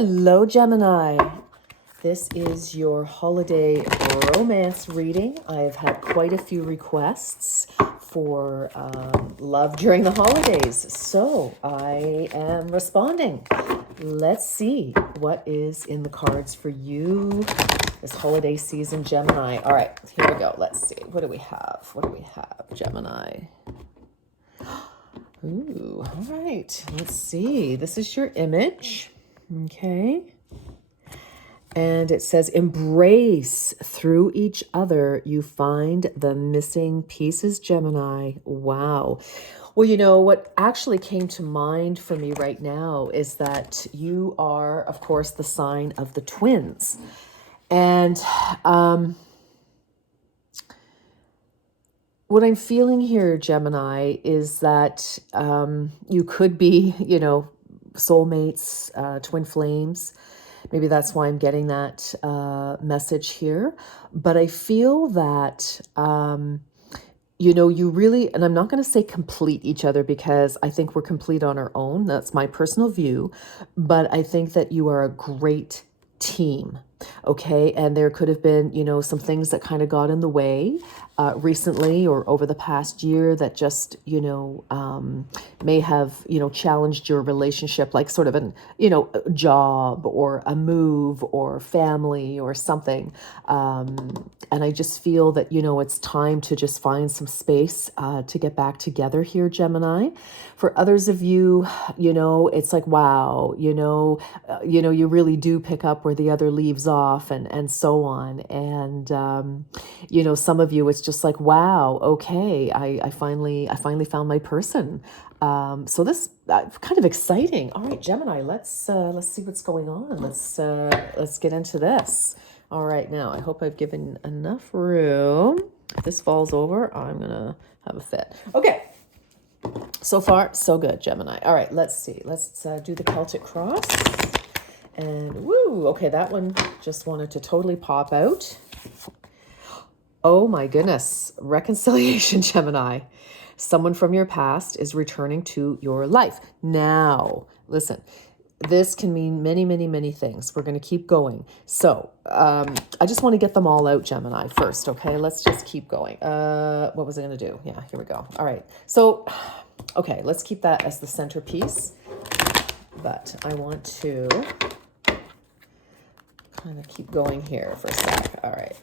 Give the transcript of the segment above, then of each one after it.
Hello, Gemini. This is your holiday romance reading. I've had quite a few requests for love during the holidays, so I am responding. Let's see what is in the cards for you this holiday season, Gemini. All right, here we go. Let's see. What do we have? Gemini? Ooh, all right. Let's see. This is your image. Okay. And it says, embrace through each other. You find the missing pieces, Gemini. Wow. Well, you know, what actually came to mind for me right now is that you are, of course, the sign of the twins. And what I'm feeling here, Gemini, is that you could be, soulmates, twin flames. Maybe that's why I'm getting that message here. But I feel that, you really, and I'm not going to say complete each other because I think we're complete on our own. That's my personal view. But I think that you are a great team. Okay. And there could have been, some things that kind of got in the way recently or over the past year that just, may have, challenged your relationship, like sort of a job or a move or family or something. And I just feel that, it's time to just find some space to get back together here, Gemini. For others of you, it's like, wow, you really do pick up where the other leaves off and so on. And, some of you, it's just like, wow, okay, I finally found my person. So this kind of exciting. All right, Gemini, let's see what's going on. Let's get into this. All right, now I hope I've given enough room. If this falls over, I'm gonna have a fit. Okay. So far, so good, Gemini. All right, let's see. Let's do the Celtic cross. And woo, okay, that one just wanted to totally pop out. Oh my goodness. Reconciliation, Gemini. Someone from your past is returning to your life. Now, listen, this can mean many, many, many things. We're going to keep going. So I just want to get them all out, Gemini, first, okay? Let's just keep going. What was I going to do? Yeah, here we go. All right. So, okay, let's keep that as the centerpiece. But I want to kind of keep going here for a sec. All right.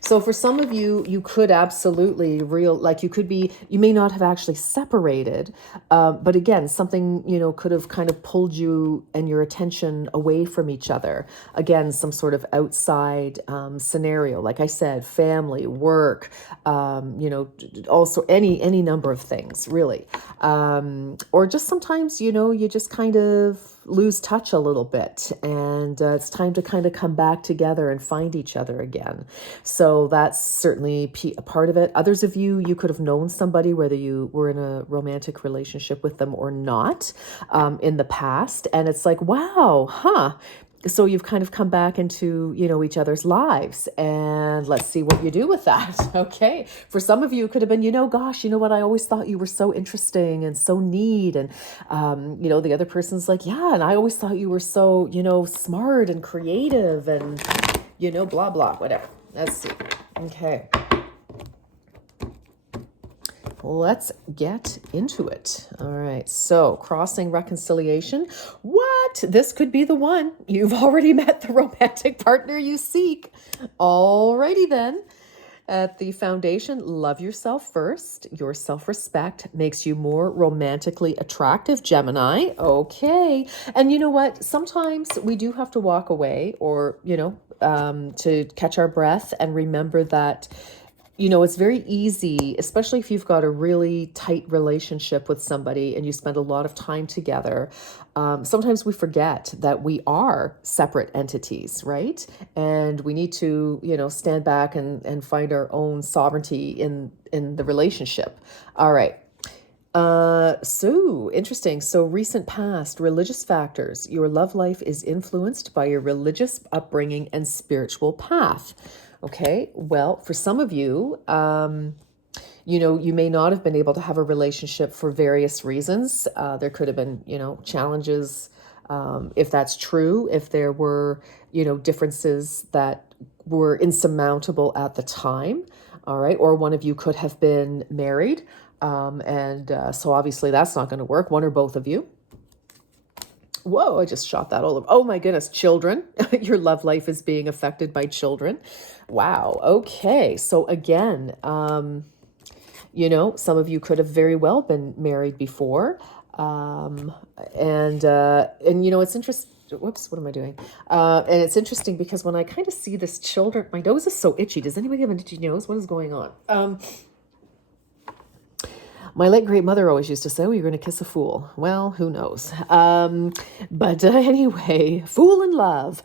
So for some of you, you could absolutely you may not have actually separated, but again, something, could have kind of pulled you and your attention away from each other. Again, some sort of outside scenario, like I said, family, work, also any number of things, really. Or just sometimes, you just kind of lose touch a little bit, and it's time to kind of come back together and find each other again. So that's certainly a part of it. Others of you, you could have known somebody, whether you were in a romantic relationship with them or not, in the past. And it's like, wow, huh? So you've kind of come back into, each other's lives, and let's see what you do with that. Okay. For some of you, it could have been, gosh, you know what? I always thought you were so interesting and so neat. And, the other person's like, yeah. And I always thought you were so, smart and creative and, blah, blah, whatever. Let's see. Okay. Let's get into it. All right. So crossing reconciliation. What? This could be the one. You've already met the romantic partner you seek. Alrighty then. At the foundation, love yourself first. Your self-respect makes you more romantically attractive, Gemini. Okay. And you know what? Sometimes we do have to walk away or, to catch our breath and remember that it's very easy, especially if you've got a really tight relationship with somebody and you spend a lot of time together. Sometimes we forget that we are separate entities, right? And we need to, stand back and find our own sovereignty in the relationship. All right. So interesting. So recent past, religious factors. Your love life is influenced by your religious upbringing and spiritual path. Okay, well, for some of you, you may not have been able to have a relationship for various reasons. There could have been, challenges If that's true, if there were, differences that were insurmountable at the time, all right, or one of you could have been married. And so obviously that's not going to work, one or both of you. Whoa, I just shot that all over. Oh my goodness, children. Your love life is being affected by children. Wow. Okay. So again, some of you could have very well been married before. And it's interesting. Whoops, what am I doing? And it's interesting because when I kind of see this children, my nose is so itchy. Does anybody have an itchy nose? What is going on? My late great mother always used to say, "Oh, you're going to kiss a fool." Well, who knows? But anyway, fool in love.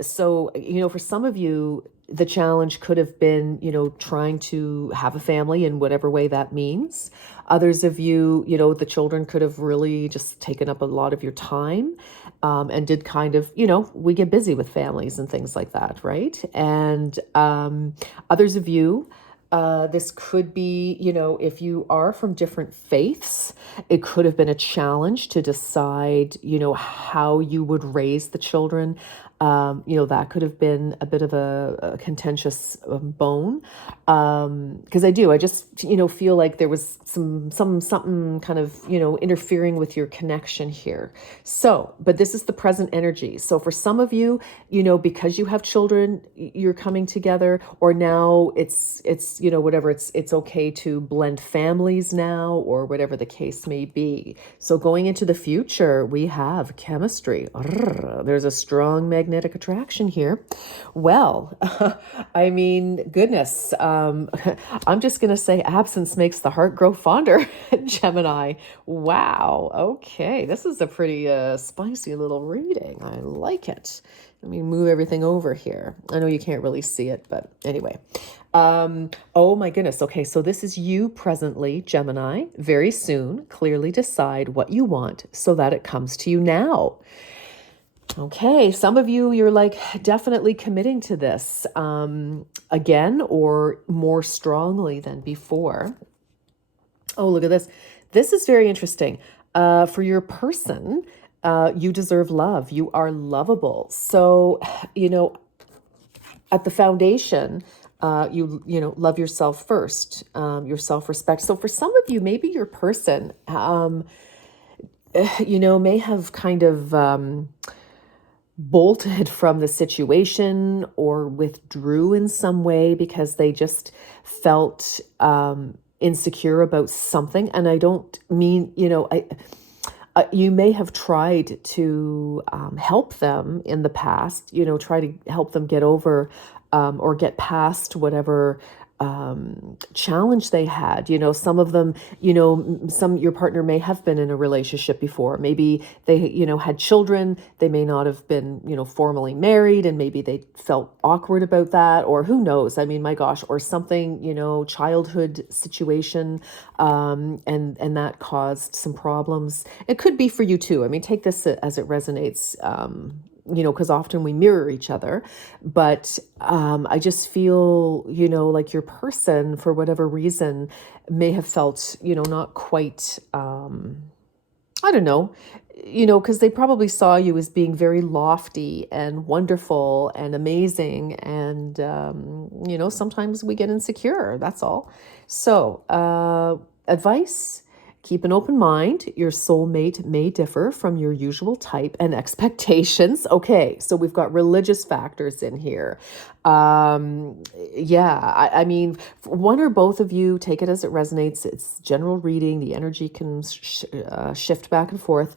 So, for some of you, the challenge could have been, trying to have a family in whatever way that means. Others of you, the children could have really just taken up a lot of your time, and did kind of, we get busy with families and things like that, right? And others of you, this could be, if you are from different faiths, it could have been a challenge to decide, how you would raise the children. That could have been a bit of a contentious bone. Because I just, feel like there was something kind of, interfering with your connection here. So, but this is the present energy. So for some of you, because you have children, you're coming together, or now it's, whatever, it's okay to blend families now, or whatever the case may be. So going into the future, we have chemistry. There's a strong magnetic attraction here. Well, I mean, goodness, I'm just going to say absence makes the heart grow fonder, Gemini. Wow. Okay. This is a pretty spicy little reading. I like it. Let me move everything over here. I know you can't really see it, but anyway. Oh my goodness. Okay. So this is you presently, Gemini. Very soon, clearly decide what you want so that it comes to you now. Okay, some of you, you're like definitely committing to this again, or more strongly than before. Oh, look at this. This is very interesting. For your person, you deserve love. You are lovable. So, at the foundation, you love yourself first, your self-respect. So for some of you, maybe your person, may have kind of bolted from the situation or withdrew in some way because they just felt insecure about something. And I don't mean, you may have tried to help them in the past, try to help them get over or get past whatever challenge they had. Some of them, your partner may have been in a relationship before. Maybe they, had children. They may not have been, formally married, and maybe they felt awkward about that, or who knows? I mean, my gosh, or something, childhood situation, and that caused some problems. It could be for you too. I mean, take this as it resonates. Because often we mirror each other, but I just feel, like your person, for whatever reason, may have felt, not quite, I don't know, because they probably saw you as being very lofty and wonderful and amazing. And, sometimes we get insecure, that's all. So advice: keep an open mind. Your soulmate may differ from your usual type and expectations. Okay, so we've got religious factors in here. I mean, one or both of you, take it as it resonates. It's general reading. The energy can shift back and forth.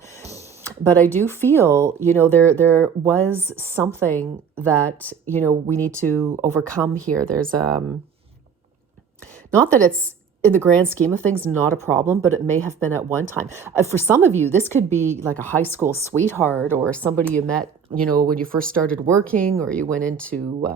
But I do feel, there was something that, we need to overcome here. There's not that it's, in the grand scheme of things, not a problem, but it may have been at one time. For some of you, this could be like a high school sweetheart, or somebody you met, when you first started working, or you went into,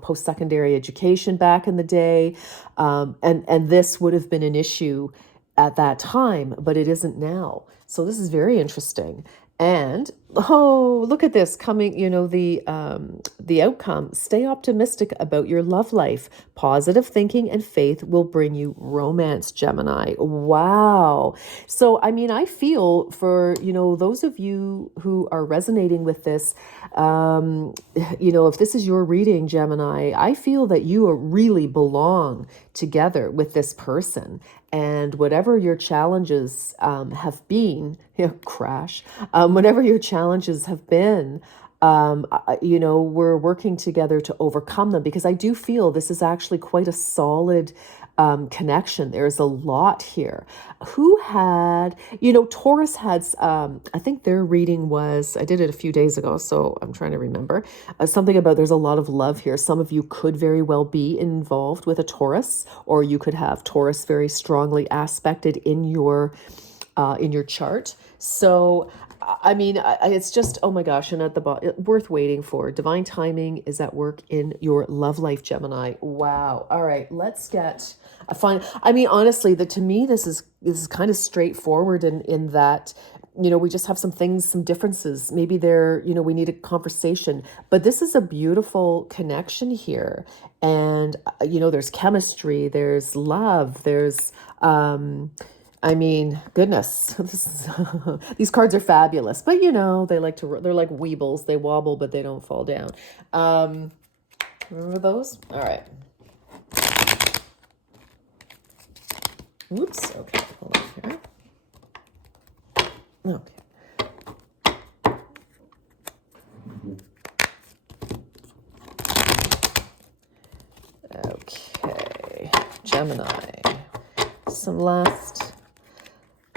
post-secondary education back in the day. And this would have been an issue at that time, but it isn't now. So this is very interesting. And oh, look at this coming, the outcome. Stay optimistic about your love life. Positive thinking and faith will bring you romance, Gemini. Wow. So, I mean, I feel for, those of you who are resonating with this, if this is your reading, Gemini, I feel that you really belong together with this person. And whatever your challenges have been, crash, whatever your challenges have been, we're working together to overcome them, because I do feel this is actually quite a solid connection. There's a lot here. Who had, Taurus had, I think their reading was, I did it a few days ago, so I'm trying to remember, something about there's a lot of love here. Some of you could very well be involved with a Taurus, or you could have Taurus very strongly aspected in your chart. So, I mean, it's just, oh my gosh, and at the bottom, worth waiting for. Divine timing is at work in your love life, Gemini. Wow. All right, let's get a final. I mean, honestly, to me, this is kind of straightforward in that, we just have some things, some differences. Maybe we need a conversation, but this is a beautiful connection here. And, there's chemistry, there's love, there's, I mean, goodness, these cards are fabulous, but they're like weebles. They wobble, but they don't fall down. Remember those? All right. Whoops. Okay. Hold on here. Okay. Gemini. Some last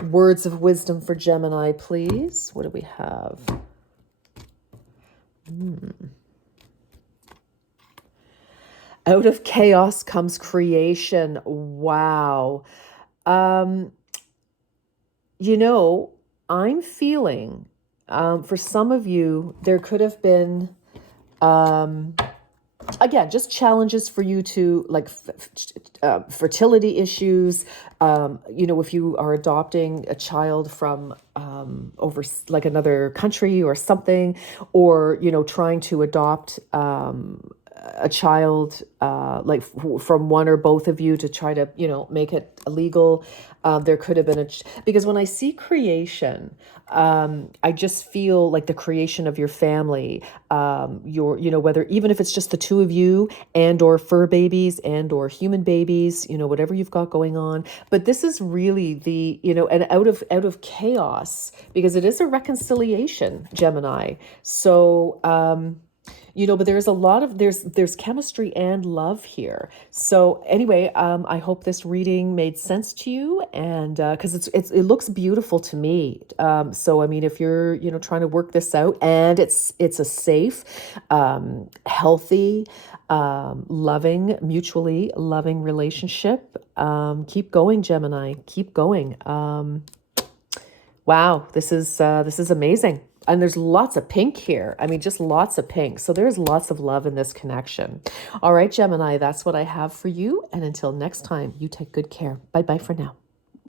words of wisdom for Gemini, please. What do we have? Out of chaos comes creation. Wow. I'm feeling, for some of you, there could have been, again, just challenges for you to fertility issues. If you are adopting a child from over like another country or something, or, trying to adopt a child from one or both of you to try to, make it illegal. There could have been because when I see creation, I just feel like the creation of your family, whether, even if it's just the two of you and or fur babies and or human babies, whatever you've got going on. But this is really the, and out of chaos, because it is a reconciliation, Gemini. So, but there's a lot of, there's chemistry and love here. So anyway, I hope this reading made sense to you, and because it looks beautiful to me. So I mean, if you're trying to work this out, and it's a safe, healthy, loving, mutually loving relationship. Keep going, Gemini. Keep going. Wow, this is amazing. And there's lots of pink here. I mean, just lots of pink. So there's lots of love in this connection. All right, Gemini, that's what I have for you. And until next time, you take good care. Bye-bye for now.